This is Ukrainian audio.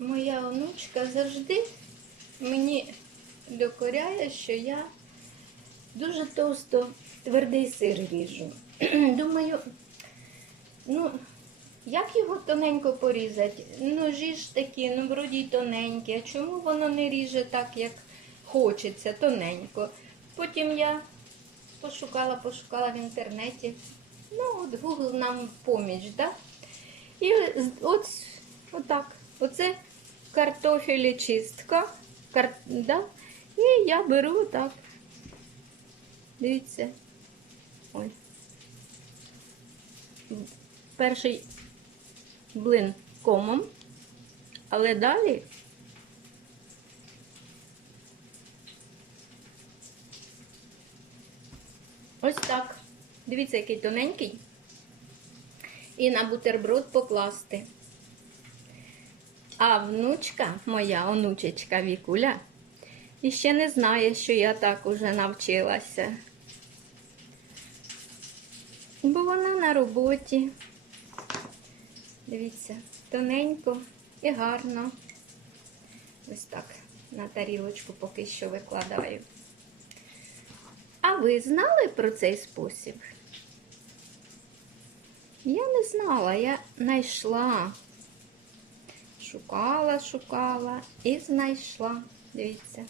моя онучка завжди мені докоряє, що я дуже товсто твердий сир ріжу. Думаю, ну, як його тоненько порізати? Ну, ж такі, ну, вроді тоненькі. А чому воно не ріже так, як хочеться, тоненько? Потім я пошукала, пошукала в інтернеті. Ну, от Google нам поміч, да? І з- от отак. Оце картофелечистка. Кар... Да? І я беру так. Дивіться. Ой. Перший блин комом, але далі ось так. Дивіться, який тоненький. І на бутерброд покласти. А внучка, моя онучечка Вікуля, іще не знає, що я так уже навчилася. Бо вона на роботі. Дивіться, тоненько і гарно. Ось так на тарілочку поки що викладаю. А ви знали про цей спосіб? Я не знала, я знайшла. Шукала, шукала і знайшла. Дивіться.